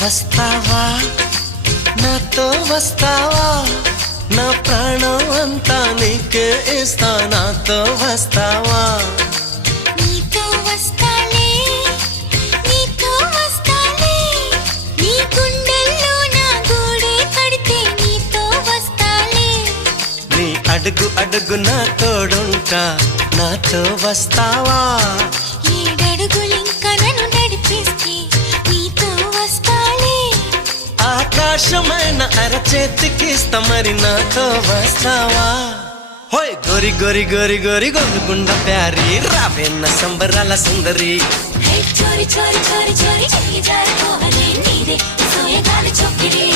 వస్తావా నాతో వస్తావా నా ప్రాణం అంతా నీకే ఇస్తా నాతో వస్తావా నీతో వస్తాలే నీతో వస్తాలే నీ గుండెల్లో నా గూడే కడితే నీతో వస్తాలే నీ అడుగు అడుగు నా తోడుంటా నాతో వస్తావా ఏడడుగులింకా నన్ను నడిపిస్తే నీతో వస్తాలే ఆకాశమైన అరచేతికిస్తా మరి నాతో వస్తావా హోయ్ గోరి గోరి గోరి గోరి గోరుగుండ ప్యారి రావేన్న సంబరాల సుందరి హే చోరి చోరి చోరి చోరి చెయ్యి జారి పోవలే నీదే సోయగాలి చొక్కిడి